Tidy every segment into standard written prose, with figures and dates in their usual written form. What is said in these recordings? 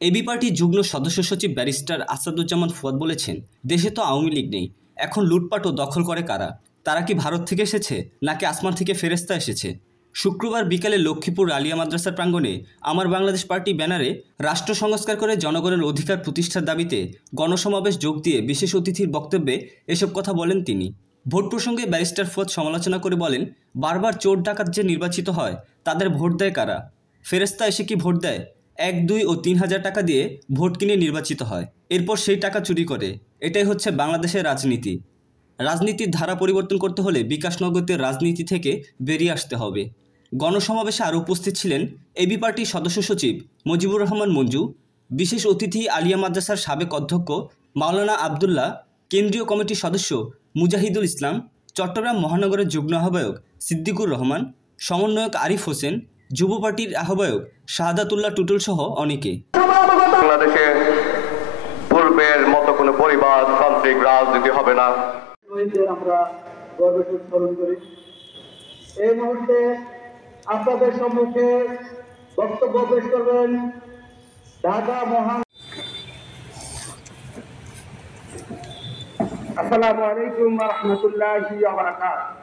AB পার্টির যুগ্ম সদস্য সচিব ব্যারিস্টার আসাদুজ্জামান ফুয়াদ বলেছেন, দেশে তো আওয়ামী লীগ নেই, এখন লুটপাট ও দখল করে কারা? তারা কি ভারত থেকে এসেছে নাকি আসমান থেকে ফেরেস্তা এসেছে? শুক্রবার বিকালে লক্ষ্মীপুর আলিয়া মাদ্রাসার প্রাঙ্গণে আমার বাংলাদেশ পার্টি ব্যানারে রাষ্ট্র সংস্কার করে জনগণের অধিকার প্রতিষ্ঠার দাবিতে গণসমাবেশ যোগ দিয়ে বিশেষ অতিথির বক্তব্যে এসব কথা বলেন তিনি। ভোট প্রসঙ্গে ব্যারিস্টার ফুয়াদ সমালোচনা করে বলেন, বারবার চোর ডাকাত যে নির্বাচিত হয় তাদের ভোট দেয় কারা? ফেরেস্তা এসে কি ভোট দেয়? 1, 2 ও 3 হাজার টাকা দিয়ে ভোট কিনে নির্বাচিত হয়, এরপর সেই টাকা চুরি করে। এটাই হচ্ছে বাংলাদেশের রাজনীতি। রাজনীতির ধারা পরিবর্তন করতে হলে বিকাশনগরের রাজনীতি থেকে বেরিয়ে আসতে হবে। গণসমাবেশে আরও উপস্থিত ছিলেন এবি পার্টির সদস্য সচিব মুজিবুর রহমান মঞ্জু, বিশেষ অতিথি আলিয়া মাদ্রাসার সাবেক অধ্যক্ষ মাওলানা আবদুল্লাহ, কেন্দ্রীয় কমিটির সদস্য মুজাহিদুল ইসলাম, চট্টগ্রাম মহানগরের যুগ্ম আহ্বায়ক সিদ্দিকুর রহমান, সমন্বয়ক আরিফ হোসেন, যুব পার্টির আহ্বায়ক শাহাদাতুল্লাহ টুটুল সহ অনেকে। বাংলাদেশে পূর্বের মতো কোনো পরিবারতান্ত্রিক রাজনীতি হবে না, আমরা গর্বের সাথে স্মরণ করি। এই মুহূর্তে আপনাদের সম্মুখে বক্তব্য পেশ করবেন ঢাকা মহান। আসসালামু আলাইকুম ওয়া রাহমাতুল্লাহি ওয়া বারাকাতুহু।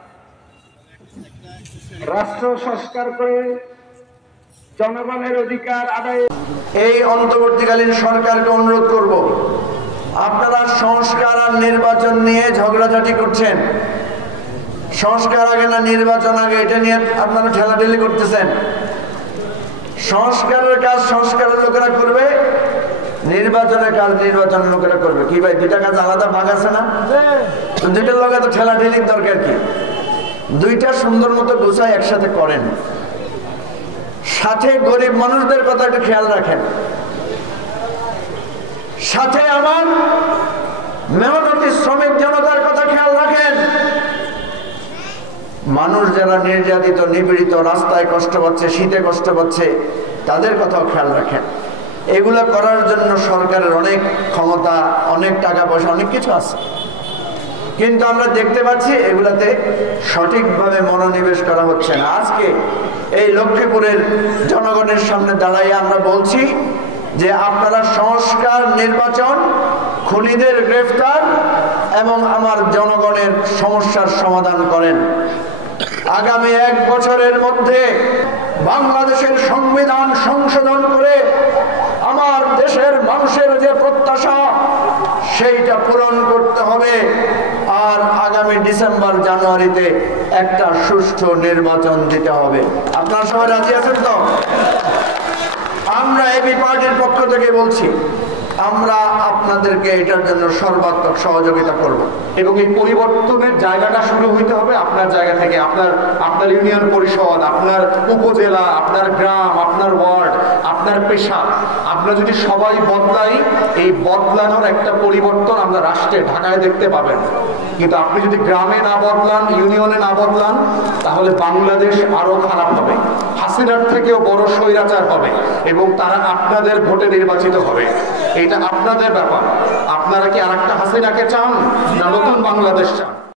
রাষ্ট্র সংস্কার করে জনগণের অধিকার আদায়ে এই অন্তর্বর্তীকালীন সরকারকে অনুরোধ করব, আপনারা সংস্কার আর নির্বাচন নিয়ে ঝগড়াঝাটি করছেন। সংস্কার আগে না নির্বাচন আগে, এটা নিয়ে আপনারা ঠেলাঠেলি করতেছেন। সংস্কারের কাজ সংস্কারের লোকেরা করবে, নির্বাচনের কাজ নির্বাচনের লোকেরা করবে। কি ভাই, দুইটা কাজ আলাদা ভাগ আছে না? দুইটার লোক তো ঠেলাঠেলির দরকার কি? দুইটা সুন্দর মতো গোছায় একসাথে করেন, সাথে গরিব মানুষদের কথা একটু খেয়াল রাখেন, সাথে আমার মেহনতি শ্রমিক জনতার কথা খেয়াল রাখেন। মানুষ যারা নির্যাতিত, নিপীড়িত, রাস্তায় কষ্ট পাচ্ছে, শীতে কষ্ট পাচ্ছে, তাদের কথাও খেয়াল রাখেন। এগুলো করার জন্য সরকারের অনেক ক্ষমতা, অনেক টাকা পয়সা, অনেক কিছু আছে, কিন্তু আমরা দেখতে পাচ্ছি এগুলাতে সঠিকভাবে মনোনিবেশ করা হচ্ছে না। আজকে এই লক্ষ্মীপুরের জনগণের সামনে দাঁড়াই আমরা বলছি যে আপনারা সংস্কার, নির্বাচন, খুনিদের গ্রেফতার এবং আমার জনগণের সমস্যার সমাধান করেন। আগামী 1 বছরের মধ্যে বাংলাদেশের সংবিধান সংশোধন করে আমার দেশের মানুষের যে প্রত্যাশা সেইটা পূরণ করতে হবে। আর আগামী ডিসেম্বর জানুয়ারিতে একটা সুষ্ঠু নির্বাচন দিতে হবে। আপনারা সবাই রাজি আছেন তো? আমরা এবি পার্টির পক্ষ থেকে বলছি, আমরা আপনাদেরকে এটার জন্য সর্বাত্মক সহযোগিতা করব এবং এই পরিবর্তনের জায়গাটা শুরু হইতে হবে আপনার জায়গা থেকে। আপনার ইউনিয়ন পরিষদ, আপনার উপজেলা, আপনার গ্রাম, আপনার ওয়ার্ড, আপনার পেশা, আমরা যদি সবাই বদলাই, এই বদলানোর একটা পরিবর্তন আমরা রাষ্ট্রে ঢাকায় দেখতে পাবেন। কিন্তু আপনি যদি গ্রামে না বদলান, ইউনিয়নে না বদলান, তাহলে বাংলাদেশ আরো খারাপ হবে, হাসিনার থেকেও বড় স্বৈরাচার হবে এবং তারা আপনাদের ভোটে নির্বাচিত হবে। এটা আপনাদের ব্যাপার। আপনারা কি আরেকটা হাসিনাকে চান না নতুন বাংলাদেশ চান?